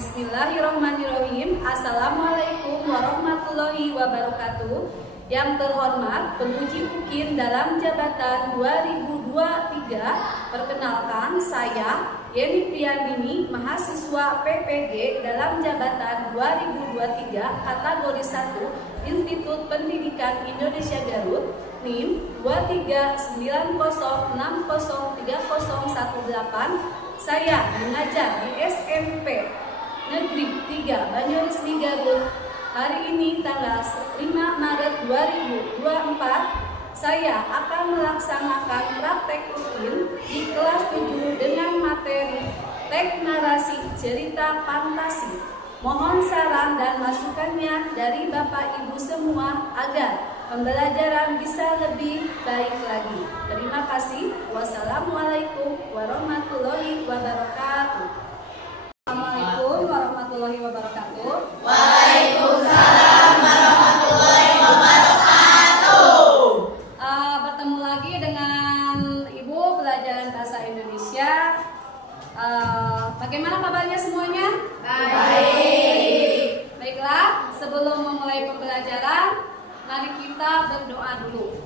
Bismillahirrahmanirrahim. Assalamualaikum warahmatullahi wabarakatuh. Yang terhormat penguji UKIN dalam jabatan 2023, perkenalkan saya Yeni Priyandini, mahasiswa PPG dalam jabatan 2023 kategori 1 Institut Pendidikan Indonesia Garut, NIM 23906030118. Saya mengajar di SMP Negeri 3 Banyuresmi Garut. Hari ini tanggal 5 Maret 2024, saya akan melaksanakan praktek UKIN di kelas 7 dengan materi teks narasi cerita fantasi. Mohon saran dan masukannya dari Bapak Ibu semua agar pembelajaran bisa lebih baik lagi. Terima kasih. Wassalamualaikum warahmatullahi wabarakatuh. Assalamualaikum warahmatullahi wabarakatuh. Waalaikumsalam warahmatullahi wabarakatuh. Bertemu lagi dengan Ibu pelajaran bahasa Indonesia. Bagaimana kabarnya semuanya? Baik. Baiklah, sebelum memulai pembelajaran, mari kita berdoa dulu.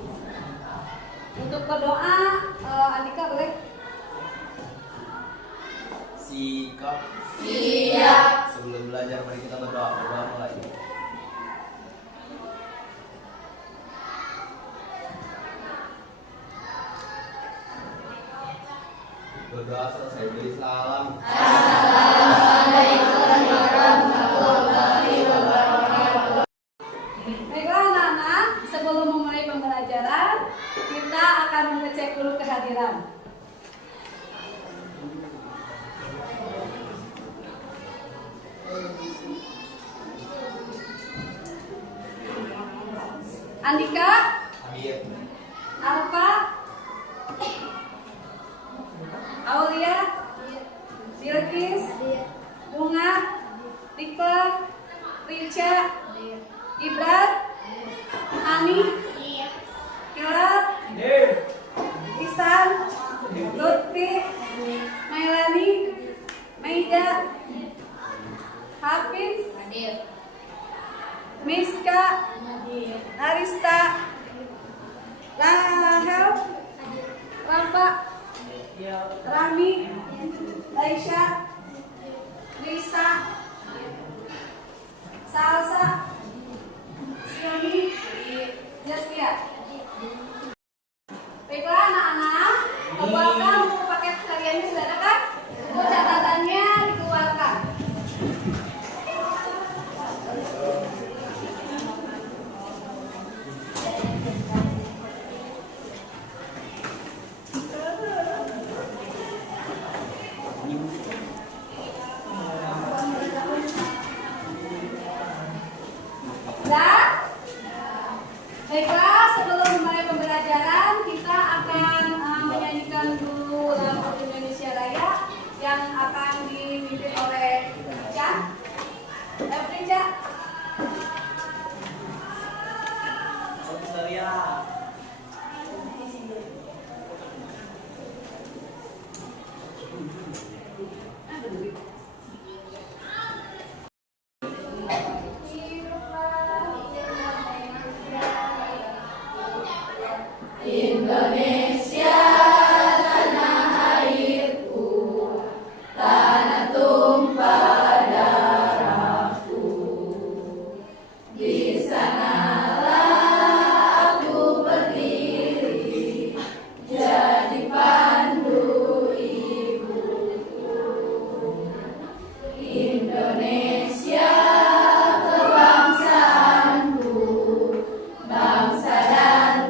Untuk berdoa, Andika boleh? Siap. Sebelum belajar mari kita berdoa mulai. Berdoa selesai beri salam. Assalamualaikum warahmatullahi wabarakatuh. Baiklah anak-anak, sebelum memulai pembelajaran, kita akan mengecek dulu kehadiran. Andika, Hadir. Arfa, Aulia, Bilkis, Bunga, Rika, Rica, Ibrat, Hani, Kilat, Isan, Lutfi, Mailani, Maida, Hafiz, Miska, Arista, Rahel, Rafa, Rami, Laisha, Lisa, Salsa, Sioni, Jaskia. Baiklah anak-anak, keluarkan buku paket hariannya sudah ada kan? Buku catatannya dikeluarkan. Baiklah, sebelum memulai pembelajaran, kita akan menyanyikan dulu lagu Indonesia Raya yang akan dipimpin oleh Rica. Rica. Indonesia tanah airku, tanah tumpah darahku. Di sanalah aku berdiri, jadi pandu ibuku. Indonesia kebangsaanku, bangsa dan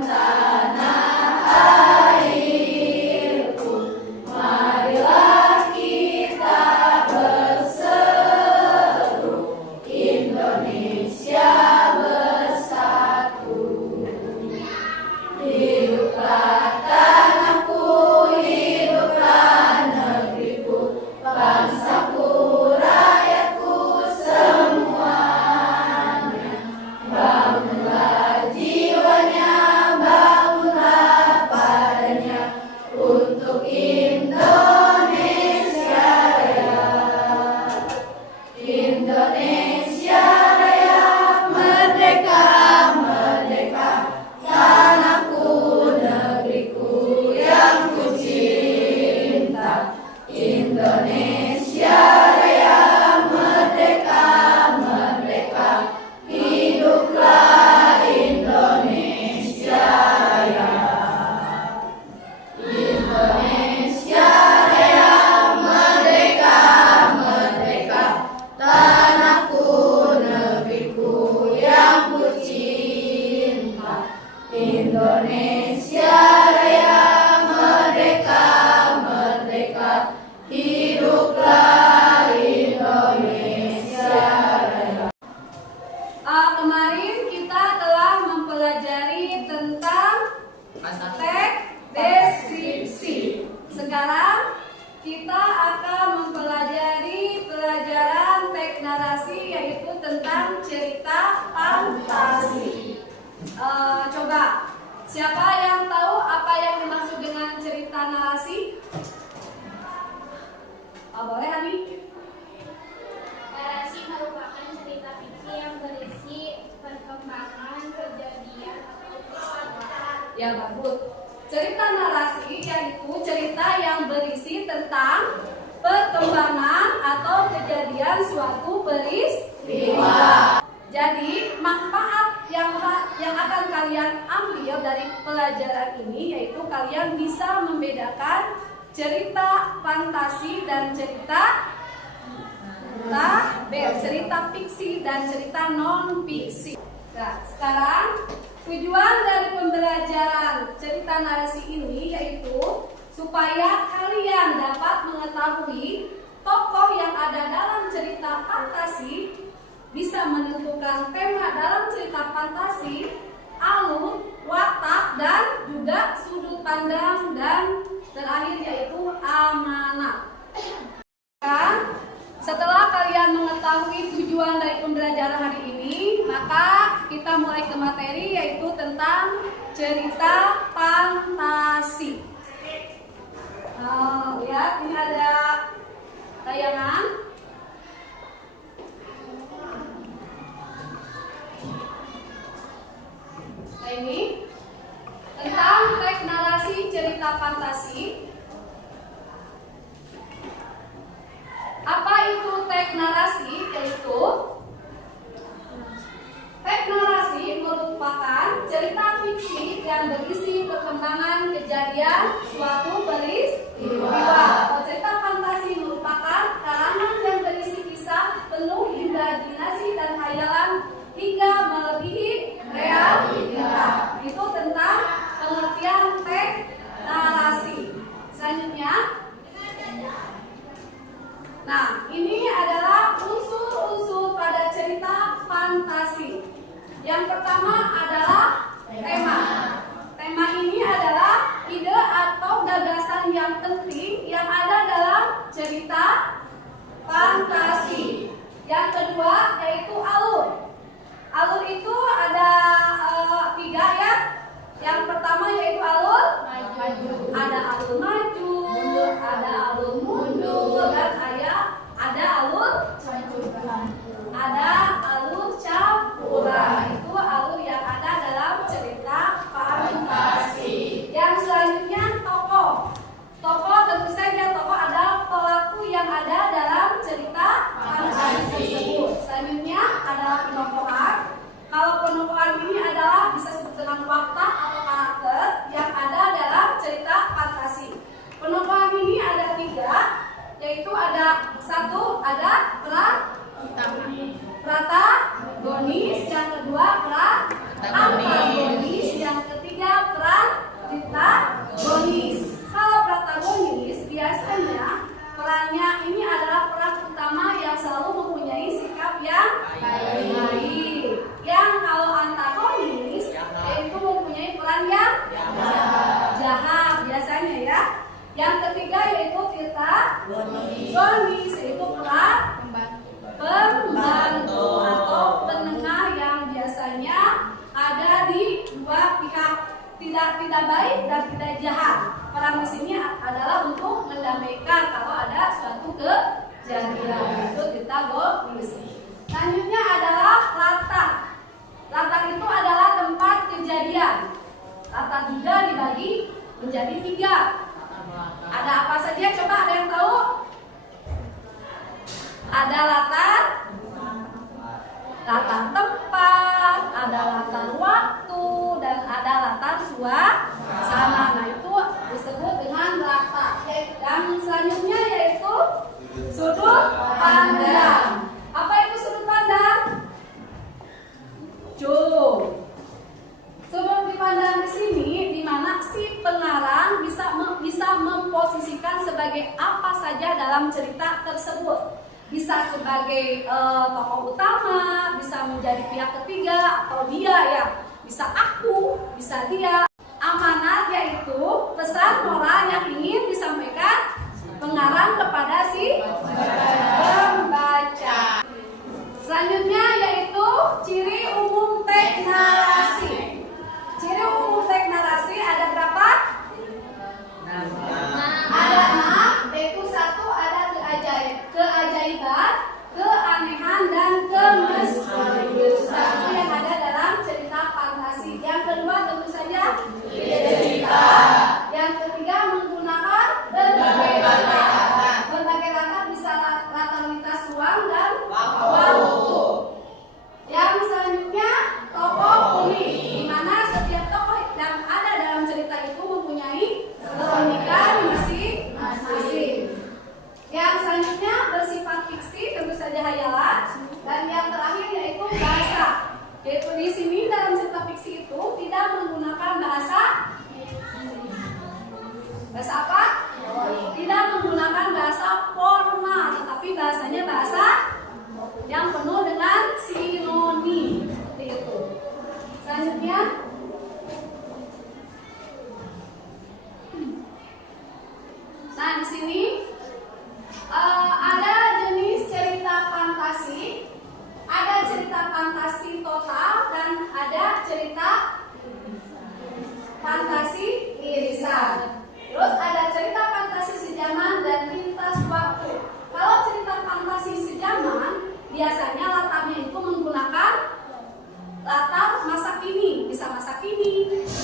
teks deskripsi. Sekarang kita akan mempelajari pelajaran teks narasi, yaitu tentang cerita fantasi. Coba, siapa yang tahu apa yang dimaksud dengan cerita narasi? Boleh, Hani? Narasi merupakan cerita fiksi yang berisi perkembangan kejadian atau peristiwa. Ya, bagus. Cerita narasi yaitu cerita yang berisi tentang perkembangan atau kejadian suatu peristiwa. Jadi, manfaat yang akan kalian ambil dari pelajaran ini yaitu kalian bisa membedakan cerita fantasi dan cerita fiksi dan cerita non fiksi. Nah, sekarang tujuan dari pembelajaran cerita narasi ini yaitu supaya kalian dapat mengetahui tokoh yang ada dalam cerita fantasi, bisa menentukan tema dalam cerita fantasi, alur, watak, dan juga sudut pandang, dan terakhir yaitu amanat. Setelah kalian mengetahui tujuan dari pembelajaran hari ini, maka kita mulai ke materi, yaitu tentang cerita fantasi. Lihat, ini ada tayangan. Nah, ini tentang teks narasi cerita fantasi. Apa itu teks narasi? Yaitu teks narasi merupakan cerita fiksi yang berisi perkembangan kejadian suatu peristiwa. Atau cerita fantasi merupakan karangan yang berisi kisah penuh imajinasi dan khayalan hingga melebihi realita. Itu tentang pengertian teks narasi. Selanjutnya, nah, ini adalah unsur-unsur pada cerita fantasi. Yang pertama adalah tema. Tema ini adalah ide atau gagasan yang penting yang ada dalam cerita fantasi. Yang kedua yaitu alur. Alur itu ada 3 ya. Yang pertama yaitu alur maju. Ada alur maju, ada alur mundur, dan ada alur campuran. Ada alur campuran. Itu alur yang ada dalam cerita fantasi. Yang selanjutnya tokoh. Tokoh tentu saja tokoh adalah pelaku yang ada dalam cerita fantasi tersebut. Selanjutnya adalah penokohan. Kalau penokohan ini adalah bisa disebut dengan watak atau karakter yang ada dalam cerita fantasi. Penokohan ini ada 3, yaitu ada 1 ada protagonis, yang kedua antagonis, yang ketiga protagonis. Kalau protagonis biasanya perannya ini adalah peran utama yang selalu mempunyai sikap yang baik. Yang kalau antagonis yaitu mempunyai peran yang jahat biasanya ya. Yang ketiga yaitu protagonis, yaitu peran pembantu atau penengah yang biasanya ada di dua pihak, tidak baik dan tidak jahat. Peran di sini adalah untuk mendamaikan kalau ada suatu kejadian. Itu protagonis. Selanjutnya adalah latar. Latar itu adalah tempat kejadian. Latar juga dibagi menjadi 3. Ada apa saja? Coba ada yang tahu? Ada latar tempat, ada latar waktu, dan ada latar suasana. Nah, itu disebut dengan latar. Yang selanjutnya yaitu sudut pandang. Apa itu sudut pandang? Sudut dipandang di sini di mana si pengarang bisa memposisikan sebagai apa saja dalam cerita tersebut. Bisa sebagai tokoh utama, bisa menjadi pihak ketiga atau dia ya. Bisa aku, bisa dia. Amanat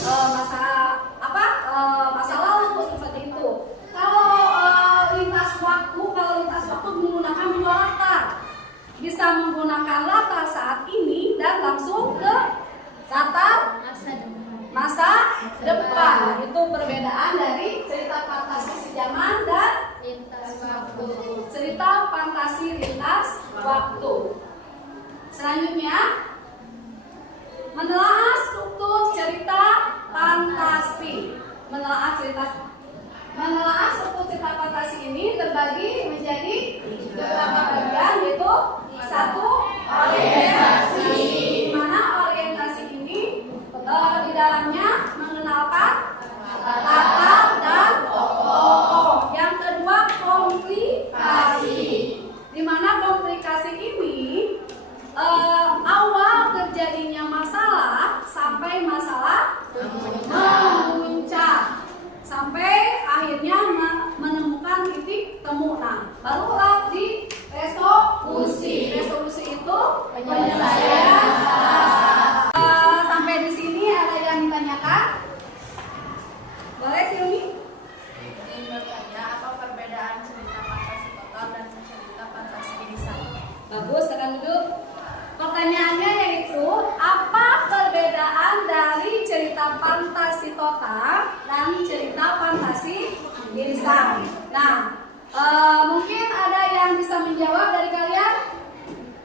masa apa masa lalu seperti itu. Kalau lintas waktu menggunakan dua latar, bisa menggunakan latar saat ini dan langsung ke latar masa depan. Itu perbedaan dari cerita fantasi sejaman dan cerita fantasi lintas waktu. Selanjutnya, menelaah struktur cerita fantasi. Menelaah struktur cerita fantasi ini terbagi menjadi beberapa bagian, yaitu satu, orientasi. Di mana orientasi ini di dalamnya mengenalkan latar dan tokoh. Yang kedua, komplikasi. Di mana komplikasi ini awal terjadinya masalah sampai masalah memuncak sampai akhirnya menemukan titik temu. Nah, barulah di resolusi. Resolusi itu penyelesaian masalah. Sampai di sini ada yang ditanyakan? Boleh sih Umi? Ingin bertanya, apa perbedaan cerita fantasi total dan cerita fantasi irisan? Bagus, sekarang duduk. Pertanyaannya yaitu, apa perbedaan dari cerita fantasi total dan cerita fantasi irisan? Nah, mungkin ada yang bisa menjawab dari kalian?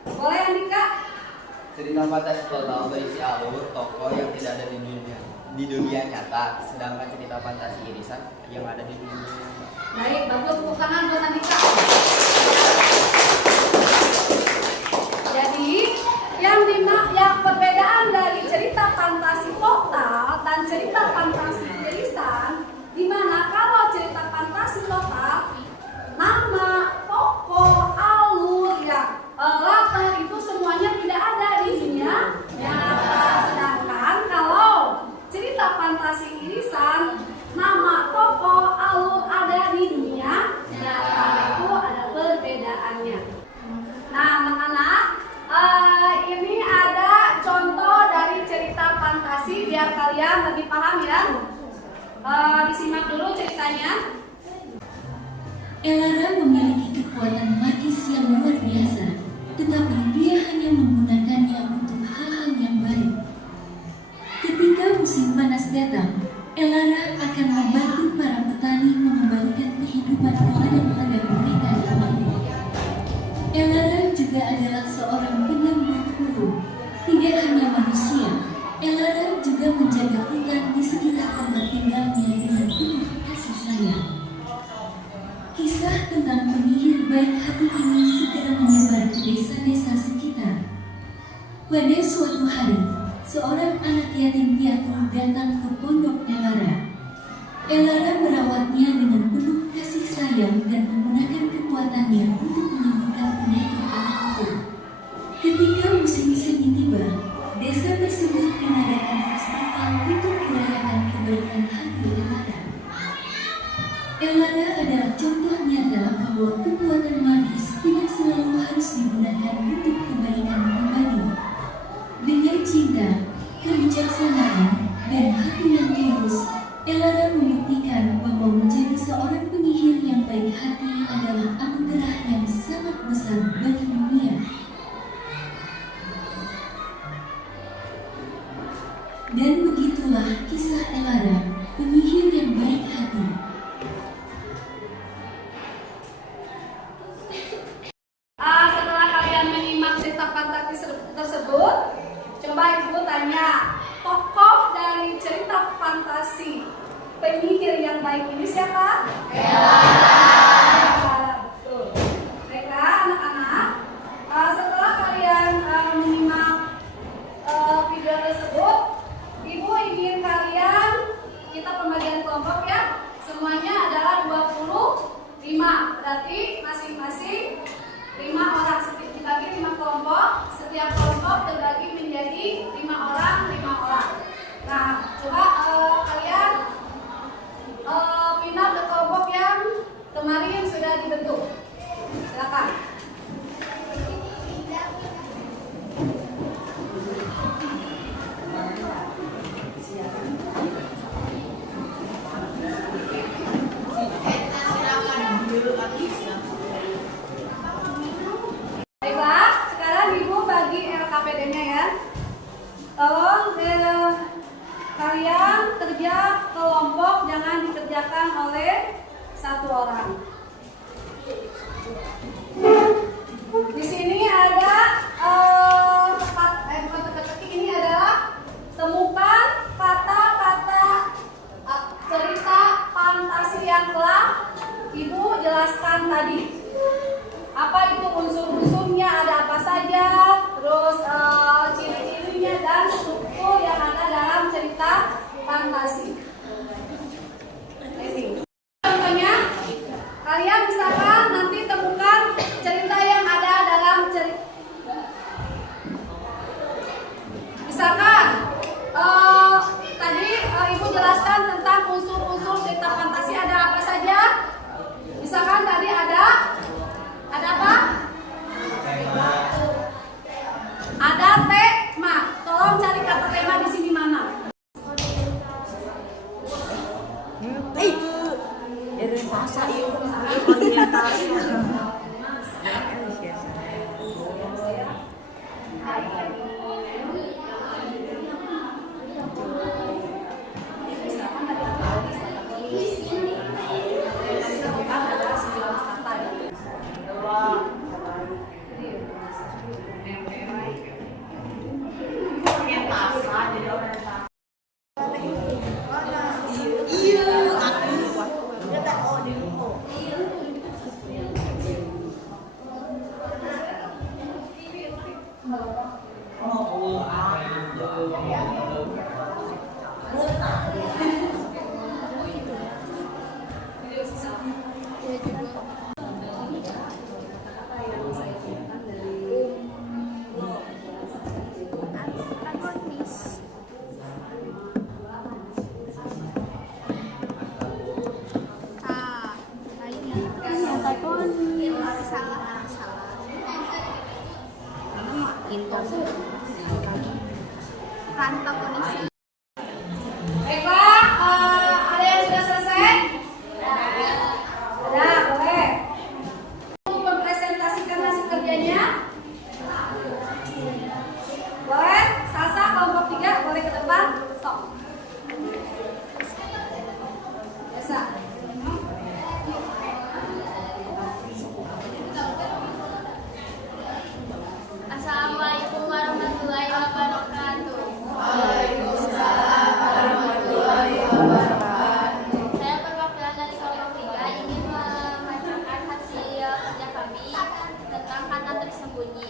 Boleh Andika? Cerita fantasi total berisi alur tokoh yang tidak ada di dunia nyata, sedangkan cerita fantasi irisan yang ada di dunia nyata. Baik, bagus, tepuk tangan buat Andika. Jadi, yang perbedaan dari cerita fantasi total dan cerita fantasi irisan, di mana kalau cerita fantasi total, nama, tokoh, alur, latar itu semuanya tidak ada di dunia nyata. Sedangkan kalau cerita fantasi irisan, nama, tokoh, alur ada di dunia nyata. Itu ada perbedaannya. Nah, anak-anak, ini ada contoh dari cerita fantasi biar kalian lebih paham ya. Disimak dulu ceritanya. Elara memiliki kekuatan magis yang luar biasa, tetapi dia hanya menggunakannya untuk hal-hal yang baik. Ketika musim panas datang, Elara akan membantu para petani mengembalikan kehidupan kepada ladang mereka yang mati. Elara juga adalah seorang penanggung hulu. Tidak hanya manusia, Elara juga menjaga hutan di sekitar tempat tinggalnya dengan penuh kasih sayang. Kisah tentang penyihir baik hati ini segera menyebar ke desa-desa sekitar. Pada suatu hari, seorang anak yatim piatu datang ke pondok Elara. Elara merawatnya dengan penuh kasih sayang dan menggunakan kekuatannya untuk menyembuhkan penyakit anak itu. Ketika musim semi tiba, desa tersebut mengadakan festival untuk merayakan kebaikan hati Elara. Elara adalah contoh nyata bahwa kekuatan magis tidak selalu harus digunakan untuk kebaikan pribadi. Dengan cinta, kebijaksanaan, dan hati yang tulus, Elara membuktikan bahwa menjadi seorang penyihir yang baik hati adalah anugerah yang sangat besar bagi dunia. Dan begitulah kisah Elara, penyihir yang baik hati. Setelah kalian menyimak cerita fantasi tersebut, coba ibu tanya, tokoh dari cerita fantasi penyihir yang baik ini siapa? Betul. Baiklah anak-anak, setelah kalian menyimak video tersebut, ibu ingin kalian, kita pembagian kelompok ya, semuanya adalah 25, berarti masing-masing 5 orang, dibagi 5 kelompok, setiap kelompok terbagi menjadi 5 orang, 5 orang. Nah, coba kalian pindah ke kelompok yang kemarin sudah dibentuk. Silakan. Silakan. Baiklah, sekarang Ibu bagi LKPD-nya ya. Tolong kalian kerja kelompok, jangan dikerjakan oleh satu orang. Di sini ada bukan teka-teki, ini adalah temukan kata-kata cerita fantasi yang telah Ibu jelaskan tadi. Apa itu unsur-unsurnya, ada apa saja, terus ciri-cirinya dan struktur yang ada dalam cerita fantasi. Contohnya, kalian misalkan nanti temukan cerita yang ada dalam cerita. Misalkan tadi Ibu jelaskan tentang unsur-unsur cerita fantasi ada apa saja. Misalkan tadi ada apa? Ada tema. Tolong cari kata tema di sini mana? Baiklah, ada yang sudah selesai? Ada, boleh. Untuk mempresentasikan hasil kerjanya? Boleh, Salsa kelompok 3 boleh ke depan. Stop. Biasa. Assalamualaikum warahmatullahi wabarakatuh. Saya perwakilan dari kelompok 3 ingin membacakan hasil kerja kami tentang kata tersembunyi.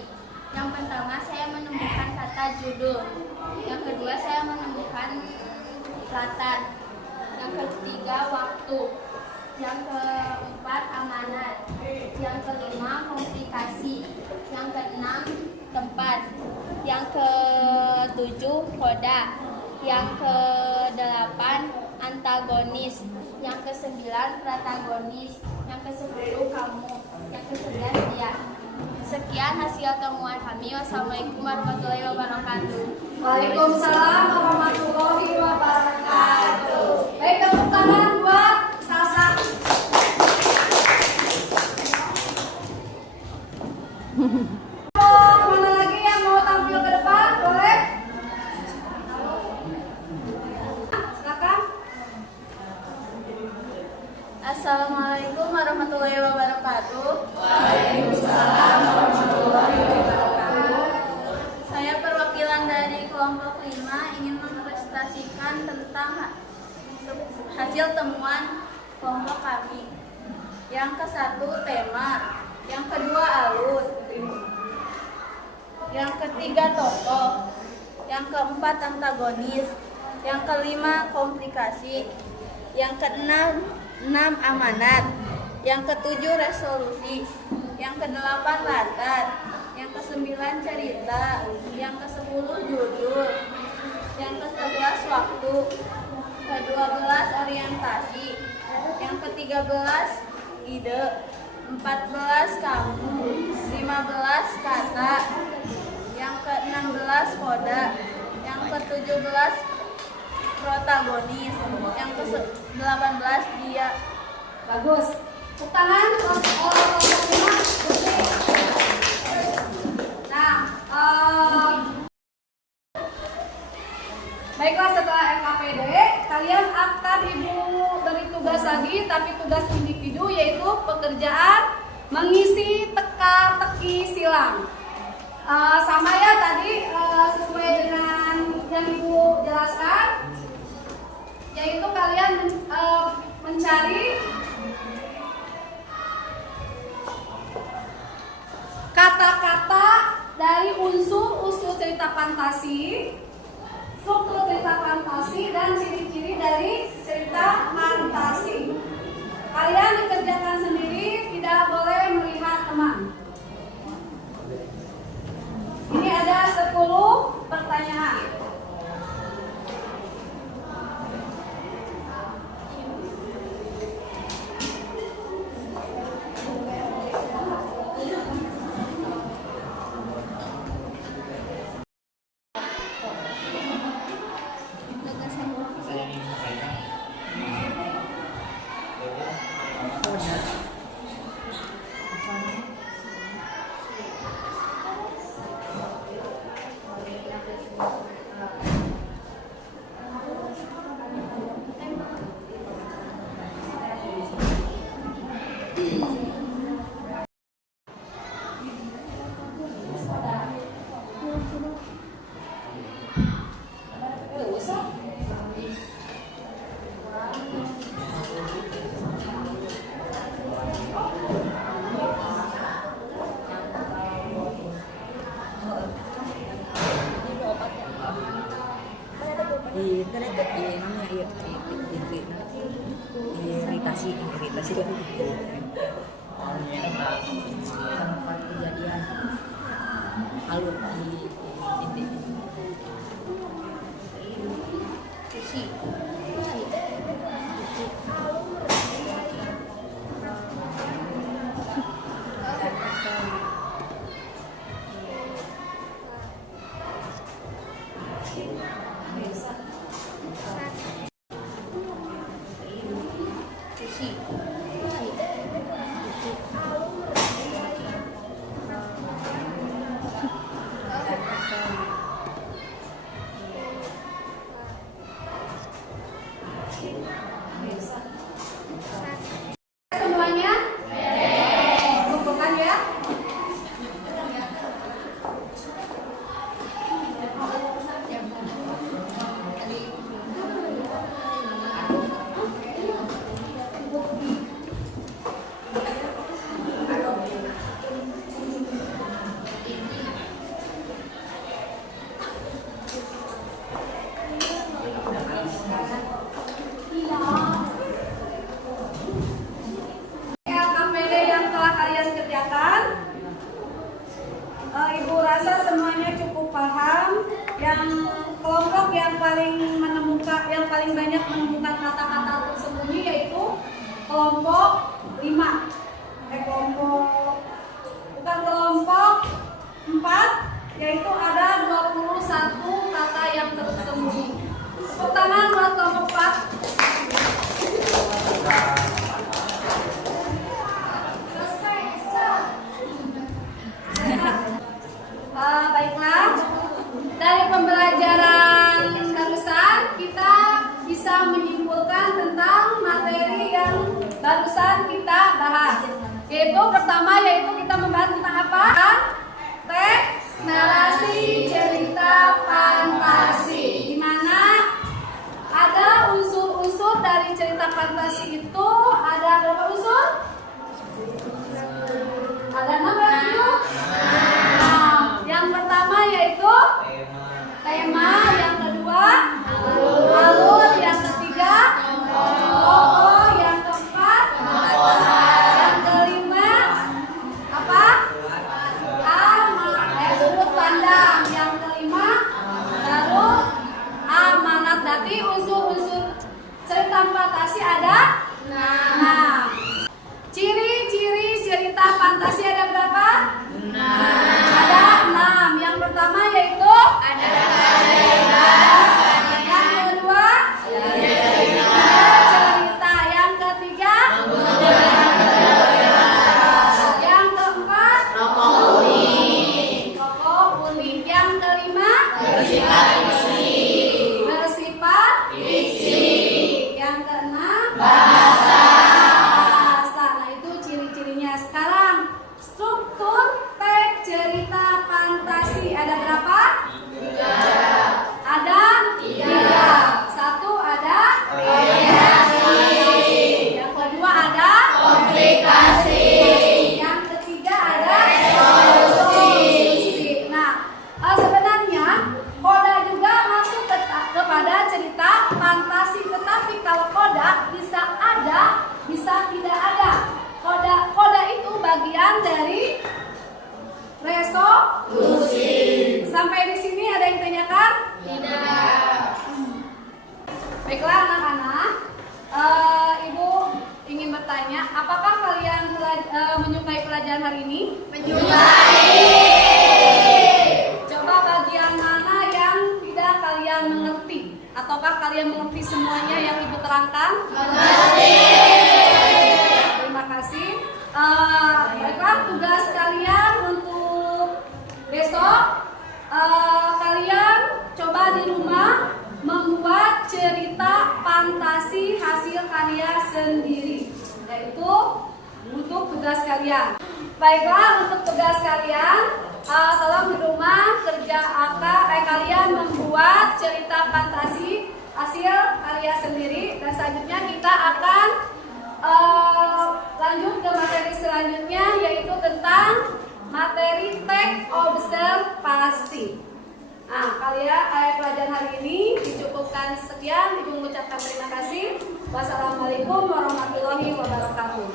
Yang pertama saya menemukan kata judul. Yang kedua saya menemukan latar. Yang ketiga waktu. Yang keempat amanat. Yang kelima komplikasi. Yang keenam tempat. Yang ketujuh koda. Yang kedelapan antagonis. Yang kesembilan protagonis. Yang kesepuluh kamu. Yang kesebelas dia. Sekian hasil temuan kami. Wassalamualaikum warahmatullahi wabarakatuh. Waalaikumsalam warahmatullahi wabarakatuh. Baik, tepuk tangan buat Salsa. Mana lagi yang mau tampil ke depan? Boleh? Silakan. Assalamualaikum warahmatullahi wabarakatuh. Saya perwakilan dari kelompok 5 ingin mempresentasikan tentang hasil temuan kelompok kami. Yang ke-1 tema, yang kedua alur, yang ketiga tokoh, yang keempat antagonis, yang kelima komplikasi, yang keenam amanat, yang ketujuh resolusi, yang kedelapan latar, yang kesembilan cerita, yang kesepuluh judul, yang ke-11 waktu, ke-12 orientasi, yang ke-13 ide, 14 kamu, 15 kata, yang ke-16 koda, yang ke-17 protagonis, yang ke-18 dia. Bagus. Tepuk tangan kelompok 5. Nah, baiklah, setelah LKPD, kalian akan ibu beri tugas lagi, tapi tugas individu, yaitu pekerjaan mengisi teka-teki silang. Sama ya tadi, sesuai dengan yang ibu jelaskan, yaitu kalian mencari kata-kata dari unsur-unsur cerita fantasi, struktur cerita fantasi, dan ciri-ciri dari cerita fantasi. Kalian dikerjakan sendiri, tidak boleh melihat teman. Ini ada 10 pertanyaan. Di internet tuh namanya iritasi itu tempat kejadian alur di titik Semuanya? Kumpulkan ya. LKPD yang telah kalian kerjakan, ibu rasa semuanya cukup paham. Yang kelompok yang paling banyak menemukan kata-kata tersembunyi yaitu kelompok 5. Kelompok 4, yaitu ada 21 kata yang tersembunyi. Tepuk tangan buat kelompok 4. Baiklah, dari pembelajaran barusan kita bisa menyimpulkan tentang materi yang barusan kita bahas. Yaitu pertama, yaitu kita membahas tentang apa? Teks, narasi, cerita fantasi. Di mana ada unsur-unsur dari cerita fantasi itu ada berapa unsur? Ada 6 ya? Yang pertama yaitu tema, yang kedua alur, yang ketiga tokoh, yang keempat, yang kelima apa? Sudut pandang, yang kelima baru amanat. Berarti unsur-unsur cerita fantasi ada 6. menyukai pelajaran hari ini? Coba bagian mana yang tidak kalian mengerti? Ataukah kalian mengerti semuanya yang Ibu terangkan? Terima kasih. Baiklah, tugas kalian untuk besok. Kalian coba di rumah membuat cerita fantasi hasil karya sendiri, yaitu untuk tugas kalian. Baiklah, untuk tugas kalian, tolong di rumah kalian membuat cerita fantasi hasil karya sendiri, dan selanjutnya kita akan lanjut ke materi selanjutnya, yaitu tentang materi teks observasi. Nah, pelajaran hari ini dicukupkan sekian. Ibu mengucapkan terima kasih. Wassalamualaikum warahmatullahi wabarakatuh.